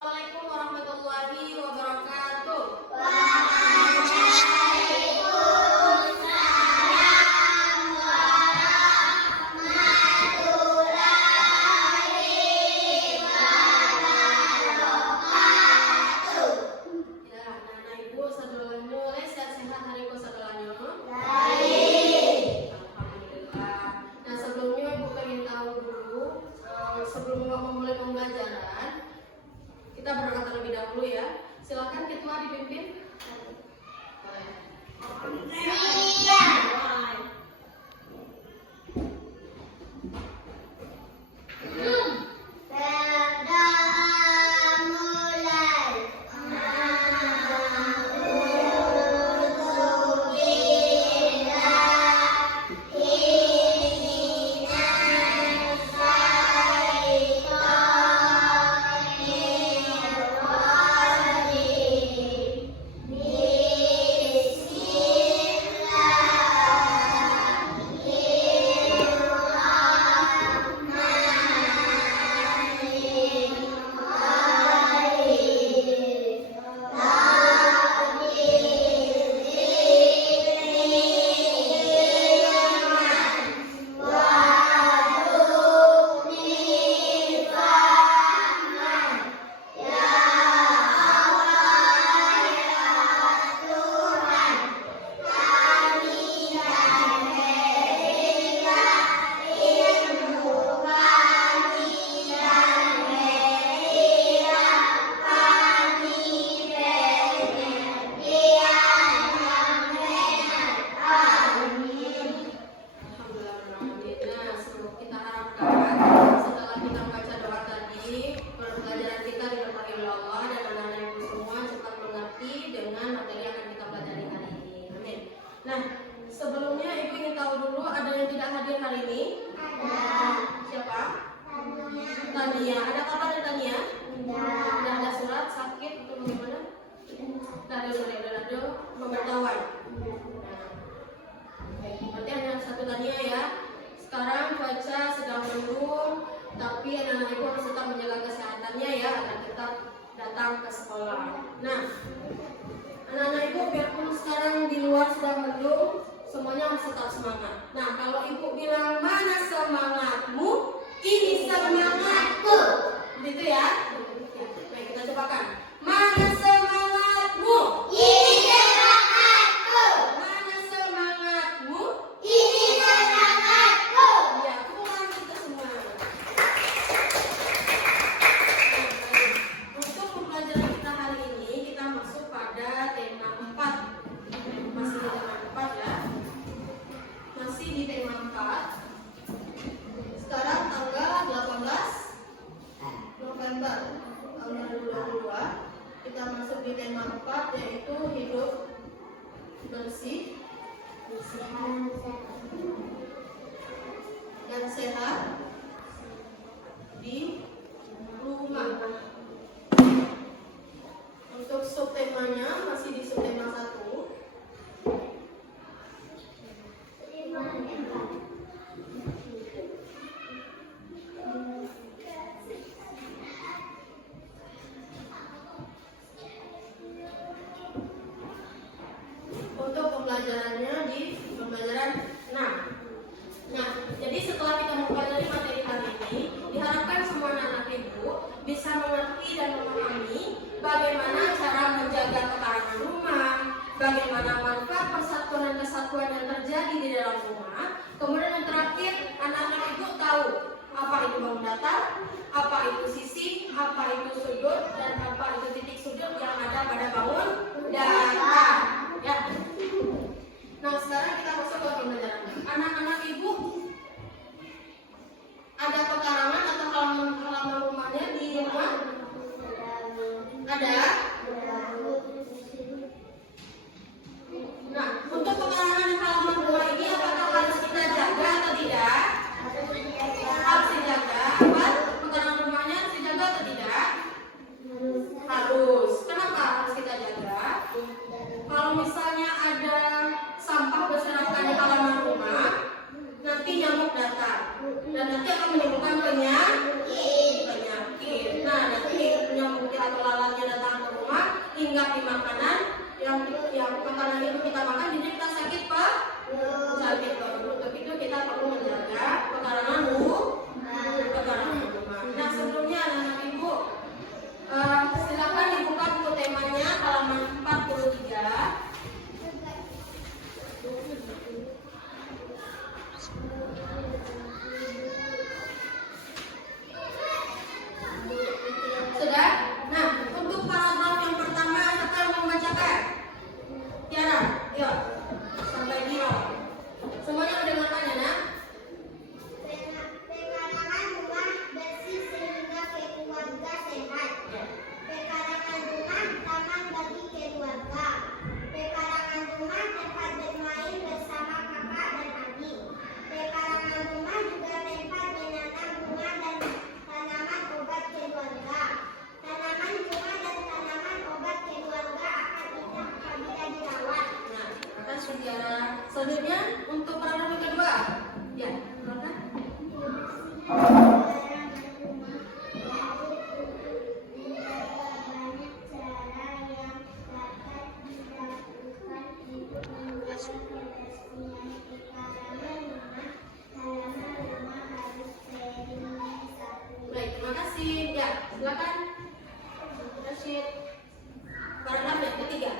Assalamualaikum warahmatullahi wabarakatuh. Ya, anak ibu sebelumnya sehat-sehat hari ku segalanya. Alhamdulillah. Nah, sebelumnya ibu pengen tahu dulu sebelum memulai pembelajaran kita berdoa terlebih dahulu ya. Silakan Kitma dipimpin. Nah, sebelumnya ibu ingin tahu dulu ada yang tidak hadir hari ini? Siapa? Tania. Ada kabar dari Tania? Tidak ada surat, sakit atau bagaimana? Tidak ada pemberitahuan. Berarti hanya satu Tania ya. Sekarang cuaca sedang mendung, tapi anak-anak ibu harus tetap menjaga kesehatannya ya agar tetap datang ke sekolah. Nah, anak-anak ibu biarpun sekarang di luar sedang mendung, semuanya harus tetap semangat. Nah, kalau ibu bilang mana semangatmu, ini semangatku, gitu ya. Baik, kita cobakan. Mana semangatmu? Ini semangatku. Mana semangatmu? Ini semangatku. Ya, kurang kita semua. Untuk pembelajaran kita hari ini, kita masuk pada tema 4. Masih di tema 4 ya. Masih di tema 4. Sekarang tanggal 18 November tahun 2022. Kita masuk di tema 4 yaitu hidup bersih dan sehat di rumah. Untuk subtemanya masih di subtema 1. Untuk pembelajarannya di pembelajaran 6. Nah, jadi setelah kita mempelajari materi hari ini, diharapkan semua anak ibu bisa mengerti dan memahami bagaimana cara menjaga ketahanan rumah, bagaimana manfaat persatuan dan kesatuan yang terjadi di dalam rumah. Kemudian yang terakhir, anak-anak ibu tahu apa itu bangun datar, apa itu sisi, apa itu sudut, dan apa itu titik sudut yang ada pada bangun datar. Ya. Nah, sekarang kita masuk ke pembelajaran. Anak-anak ibu ada pekarangan atau halaman rumahnya di rumah? Ada? Nah, untuk pekarangan halaman rumah ini apakah harus kita jaga atau tidak? Harus dijaga. Apa? Pekarangan rumahnya harus dijaga atau tidak? Harus. sebelum kita makan jadi kita sakit Pak? Sakit perut. Untuk itu kita perlu menjaga pekarangan rumah. Nah sebelumnya anak-anak ibu silakan dibuka buku temanya halaman 43. Sudah? Nah, untuk paragraf yang pertama siapa yang mau membacakan? Tiara, yuk. Sampai di awal. Semuanya mendengarkan ya, Nak? Pekarangan rumah bersih sehingga keluarga sehat. Pekarangan rumah taman bagi keluarga. Pekarangan rumah tempat bermain bersama kakak dan adik. Pekarangan rumah juga tempat menanam bunga dan tanaman obat keluarga. Tanaman bunga dan tanaman obat keluarga akan bisa dirawat. Nah, akan Tiara. Selanjutnya untuk paragraf yang kedua. Ya, silakan. Pekarangan rumah banyak cara yang dapat dilakukan untuk menjaga kebersihan pekarangan rumah. Halaman rumah harus sering disapu. Baik, terima kasih. Ya, silakan. Rashid. Paragraf yang ketiga.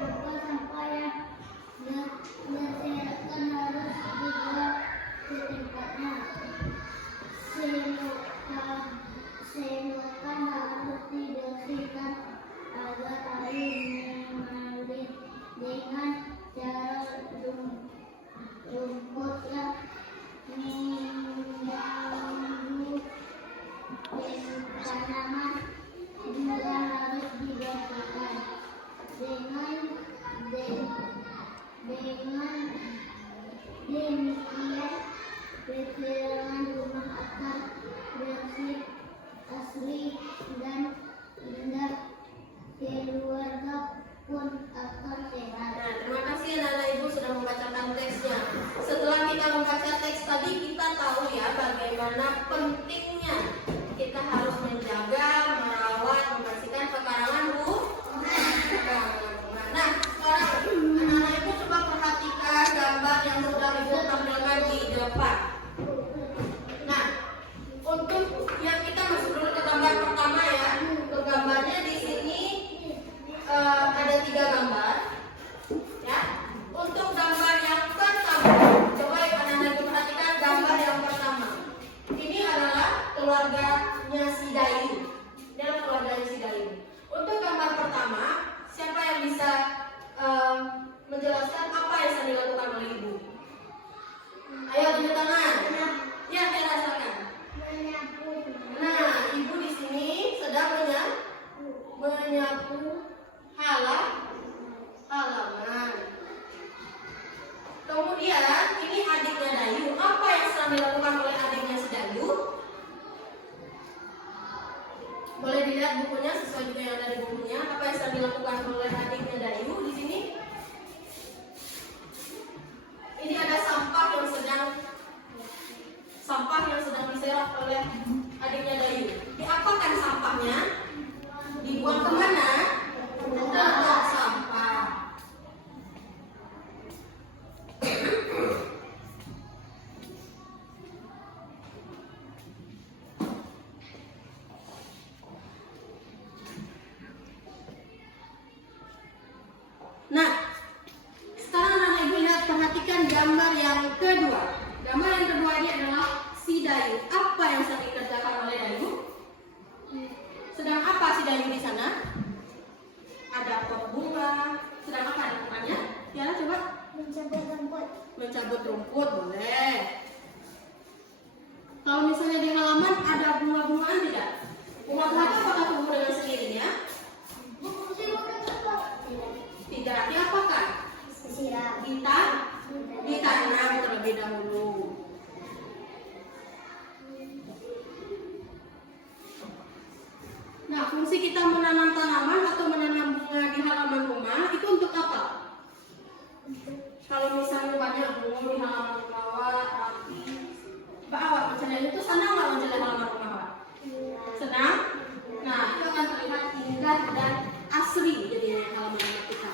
Sampah-sampah yang berserakan harus dibuang ke tempatnya. Selokan harus dibersihkan agar air mengalir dengan cara rumput yang mengganggu tanaman juga harus dibersihkan dengan demikian pekarangan rumah akan bersih, asri dan indah. Keluarga pun akan sehat. Nah, terima kasih anak-anak ibu sudah membacakan teksnya. Setelah kita membaca teks tadi, kita tahu ya bagaimana pentingnya kita harus menjaga, merawat, membersihkan pekarangan rumah. Nah, sekarang anak-anak ibu coba perhatikan gambar yang sudah ibu tampilkan di depan. Nah, untuk yang kita masuk dulu ke gambar pertama ya. Untuk gambarnya di sini ada 3 gambar. Ya. Untuk gambar yang pertama, coba anak-anak ibu perhatikan gambar yang pertama. Ini adalah keluarganya si Dayu. Ini adalah keluarganya si Dayu. Untuk gambar pertama, siapa yang bisa menjelaskan apa yang sedang dilakukan oleh ibu? Ayo tunjuk tangan. Ya, saya rasakan. Nah, ibu di sini sedang menyapu halaman. Kemudian ini adiknya Dayu. Apa yang sedang dilakukan oleh adiknya si Dayu? Boleh dilihat bukunya sesuai juga yang ada di bukunya. Apa yang sedang dilakukan oleh adiknya Dayu di sini? Ini ada sampah yang sedang diserap oleh adiknya Dayu. Diapakan sampahnya? Dibuang kemana? Ke tong sampah. Nah, sekarang anak ibu lihat perhatikan gambar yang kedua. Gambar yang kedua ini adalah si Dayu. Apa yang sedang dikerjakan oleh Dayu? Sedang apa si Dayu di sana? Ada pot bunga. Sedang apa lakukannya? Tiara coba. Mencabut rumput. Mencabut rumput boleh. Kalau misalnya di halaman ada bunga-bungaan tidak? Bunga-bunga itu apakah tumbuh dengan sendirinya? Tidak. Diapakan? Ditanam terlebih dahulu. Nah, fungsi kita menanam tanaman atau menanam bunga di halaman rumah itu untuk apa? Kalau misalnya banyak bunga di halaman rumah, rapi, Pak Awak misalnya itu senang nggak menjaga halaman rumah, Pak? Senang? Nah, itu akan terlihat indah dan asri jadi halaman rumah kita.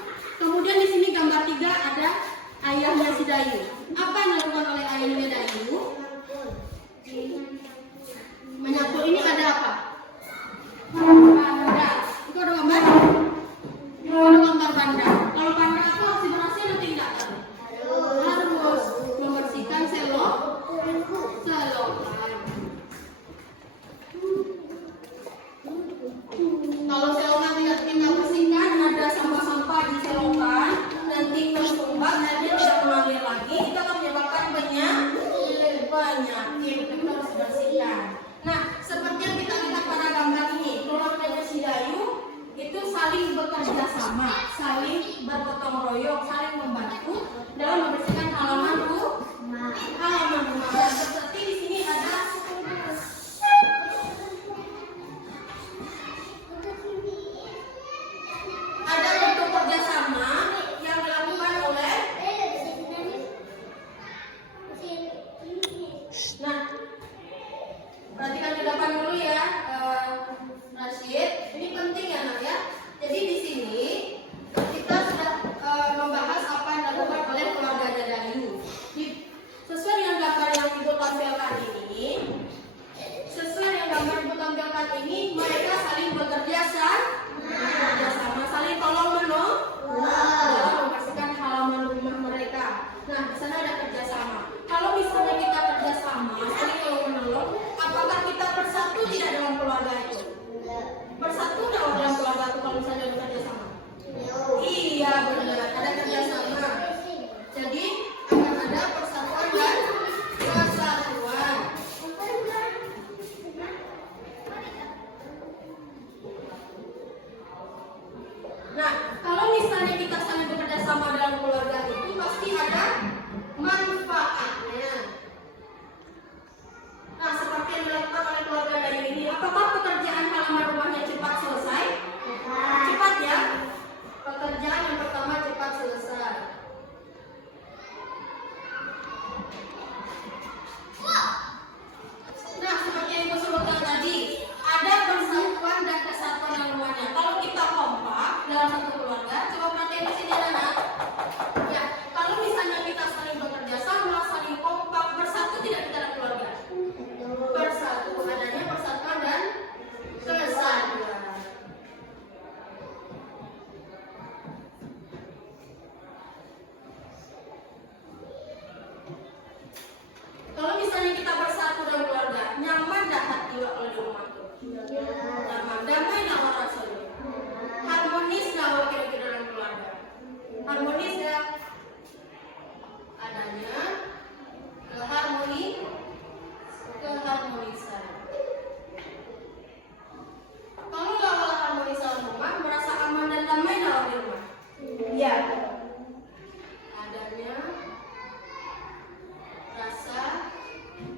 Perhatikan ke depan dulu ya, Rashid. Ini penting ya nak ya. Jadi di sini kita sudah membahas apa yang dilakukan oleh keluarga Jadayu. Sesuai dengan gambar yang ibu tampilkan ini, mereka saling bekerja sama, saling tolong menolong dalam membersihkan halaman rumah mereka. Nah, di sana ada kerjasama. Kalau misalnya kita kerjasama, saling tolong menolong, apakah kita bersatu tidak dalam keluarga itu? Bersatu dalam keluarga itu kalau misalnya bekerja sama? Iya benar, ada kerjasama. Jadi akan ada persatuan dan kesatuan. Nah, kalau misalnya kita saling bekerja sama dalam keluarga itu pasti ada manfaatnya. Nah, seperti yang dilakukan oleh keluarga dari ini, apakah pekerjaan halaman rumahnya cepat selesai? Cepat ya. Pekerjaan yang pertama cepat selesai. Nah, seperti yang ibu sebutkan tadi, ada persatuan dan kesatuan dalam rumahnya. Kalau kita kompak dalam satu keluarga, coba perhatiin di sini anak. Ya, kalau misalnya kita saling bekerja sama, saling kompak, bersatu tidak kita dalam keluarga. Bersatu, adanya persatuan dan kesatuan. Kalau misalnya kita bersatu dalam keluarga, nyaman dah hati oleh rumah itu? Nyaman, damai dah rasanya? Harmonis dah kira-kira dalam keluarga? Harmonis dah? Adanya keharmonisan. Kalau nggak ada harmonisan rumah, merasa aman dan damai dalam rumah? Iya. Adanya rasa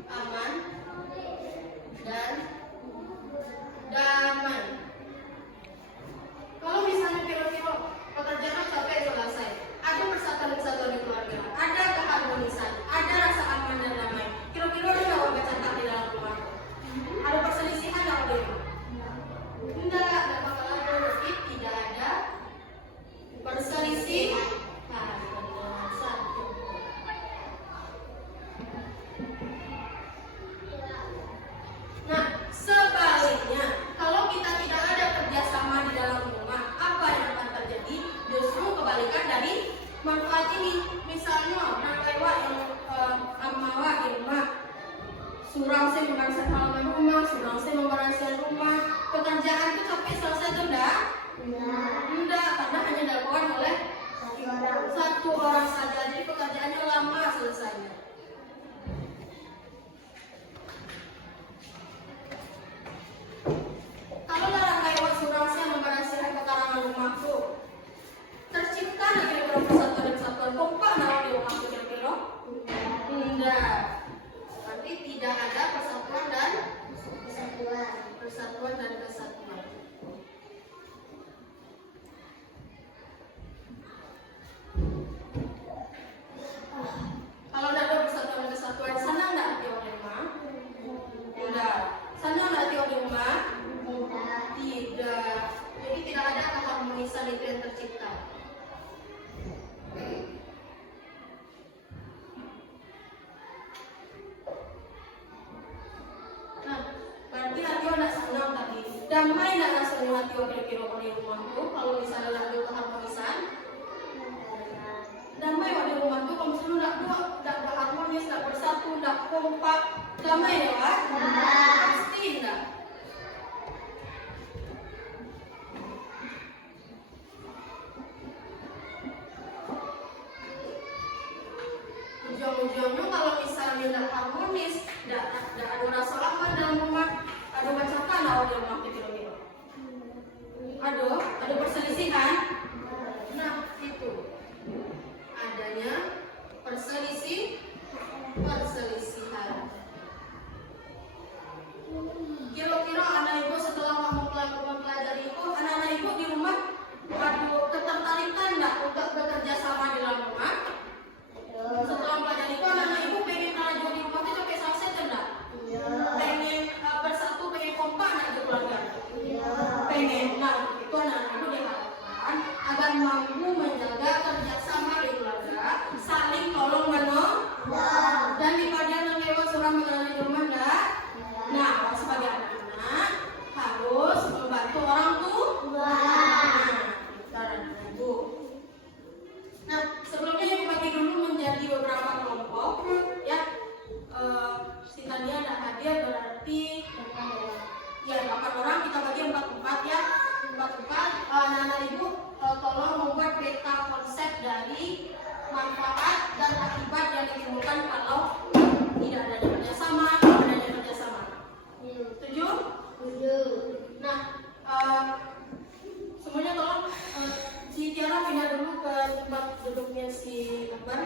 aman dan damai. Kalau misalnya kira-kira pekerjaan capek selesai, ada persatuan di keluarga, ada keharmonisan, ada rasa aman dan damai. Kira-kira ada nggak warga catat di dalam keluarga? Ada perselisihan nggak ada? Enggak bakal ada. Berarti tidak ada perselisihan. Nah, sebaliknya, kalau kita tidak ada kerjasama di dalam rumah, apa yang akan terjadi? Justru kebalikan dari manfaat ini. Misalnya, orang lewat yang amawa di rumah, surang saya membersihkan halaman rumah, surang saya membersihkan rumah. Pekerjaan itu sampai selesai itu enggak? Enggak, karena hanya dilakukan oleh satu orang saja. Jadi pekerjaannya lama selesainya. Kalau larang lewat surang saya membersihkan pekarangan rumahku, tercipta nggak kira-kira persatuan dan kesatuan? Kompak nggak di rumahku kira-kira? Enggak. Berarti tidak ada persatuan dan kesatuan. Kalau tidak ada persatuan dan kesatuan, senang nggak hati orang rumah? Enggak. Senang nggak hati orang rumah? Tidak. Jadi tidak ada keharmonisan itu yang tercipta. Nah, berarti hati tidak senang tadi. Damai tidak rasanya hati kira-kira di rumahku kalau misalnya ada keharmonisan? Damai di rumahku kalau misalnya tidak harmonis, tidak bersatu, tidak kompak. Damai ya, Pak? Pasti tidak. Ujung-ujungnya kalau misalnya tidak harmonis, tidak ada rasa aman dalam rumah, ada bacakan di rumah kira-kira. Ada perselisihan. Nah, itu adanya perselisihan. Ya, 8 orang kita bagi 4-4 ya. 4-4. Anak-anak ibu tolong membuat peta konsep dari manfaat dan akibat yang ditimbulkan kalau tidak ada kerjasama, kalau ada kerjasama. Setuju? Setuju. Nah, semuanya tolong si Tiara pindah dulu ke tempat duduknya si Akbar.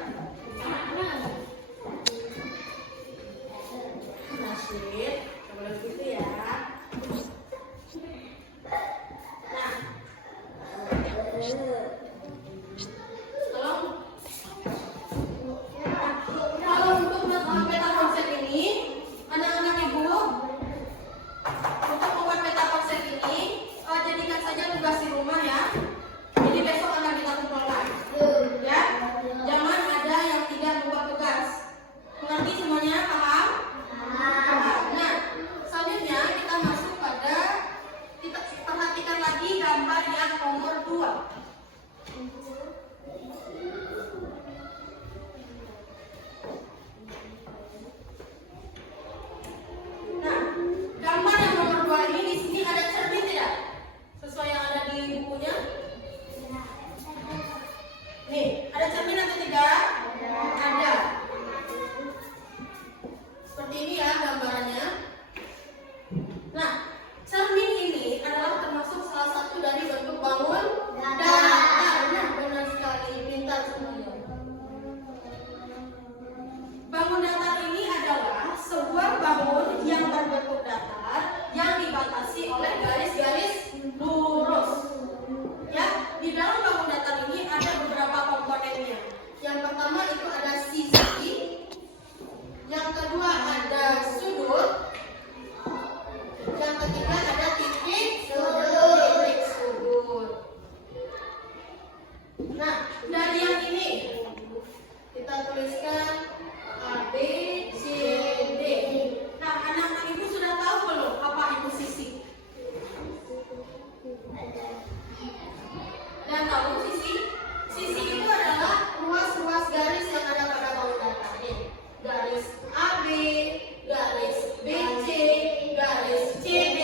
Nasib, boleh gitu ya. Nah, tolong. Kalau untuk membuat peta konsep ini, anak-anak ibu, untuk membuat peta konsep ini, jadikan saja tugas di rumah ya. Jadi besok akan kita kumpulkan, ya. Jangan ada yang tidak membuat tugas. Mengerti semuanya? Paham? Nah, selanjutnya kita masuk pada, kita perhatikan lagi gambar yang nomor 2. Nah, gambar yang nomor 2 ini di sini ada cermin tidak? Sesuai yang ada di bukunya? Nih, ada cermin atau tidak? Ada. Seperti ini ya gambarannya. Nah, cermin ini adalah termasuk salah satu dari bentuk bangun datar. Nah, benar sekali, pintar semuanya. Bangun datar ini adalah sebuah bangun yang berbentuk datar yang dibatasi oleh garis-garis lurus. Ya, di dalam bangun datar ini ada beberapa komponennya. Yang pertama itu ada sisi. Yang kedua ada sudut. Yang ketiga ada titik sudut. Nah, dari yang ini kita tuliskan A, B, C, D. Nah, anak-anak ibu sudah tahu belum apa itu sisi? Dan tahu sisi? Sisi itu adalah ruas-ruas garis yang ada pada bangun datar. Garis AB, garis BC, garis CD,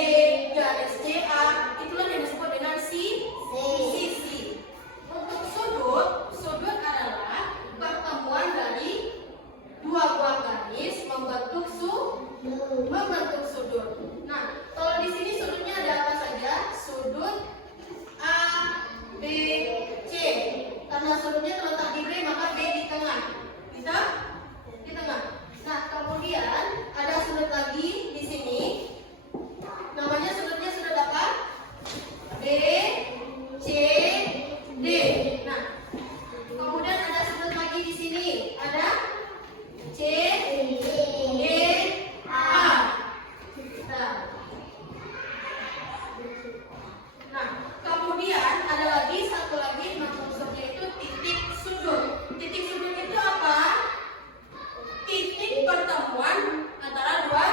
garis CA, itulah yang disebut dengan sisi. Untuk sudut adalah pertemuan dari dua buah garis membentuk sudut. Nah, kalau di sini sudutnya ada apa saja? Sudut A, B, C. Karena sudutnya terletak di B, maka B di tengah. Bisa? Di tengah. Nah, kemudian ada sudut lagi di sini. Namanya sudutnya sudut apa? B, C, D. Nah, kemudian ada sudut lagi di sini. Ada C, D, A. Nah, kemudian ada lagi satu lagi maksudnya itu titik sudut. Titik sudut itu apa? Titik pertemuan antara dua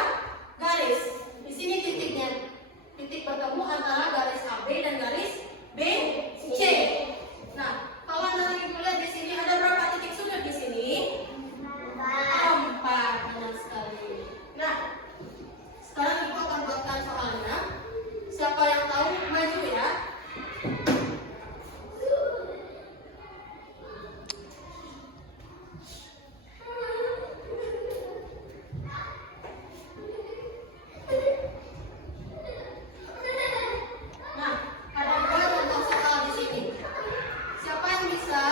garis. Di sini titiknya. Titik bertemu antara garis AB dan garis BC. Nah, kalau nanti ibu lihat di sini ada berapa titik sudut di sini? 4. Benar sekali. Nah, sekarang ibu akan buatkan soalnya. Siapa yang tahu maju ya. Nah, ada dua contoh soal di sini. Siapa yang bisa?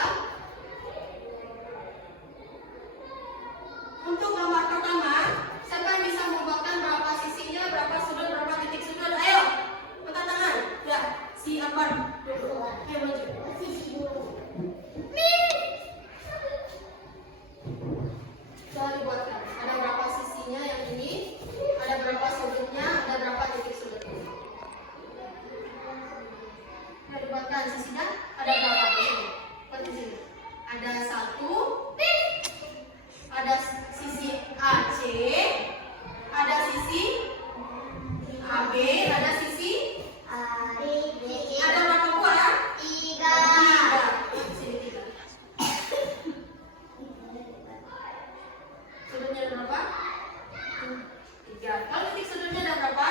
Untuk gambar pertama, siapa yang bisa membuatkan berapa sisinya, berapa sudut, berapa titik sudut? Ayo, angkat tangan. Ya, si Akbar. Ayo maju. Coba dibuatkan. Ada berapa sisinya yang ini? Ada berapa sudutnya? Ada berapa titik sudutnya? Coba dibuatkan sisinya. Ada berapa di sini? Di sini. Ada 1. Ada sisi AC, ada sisi AB, ada sisi ada berapa buah? 3. Sini 3. Sudutnya ada berapa? 3. Kalau titik sudutnya ada berapa?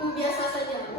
buku biasa saja.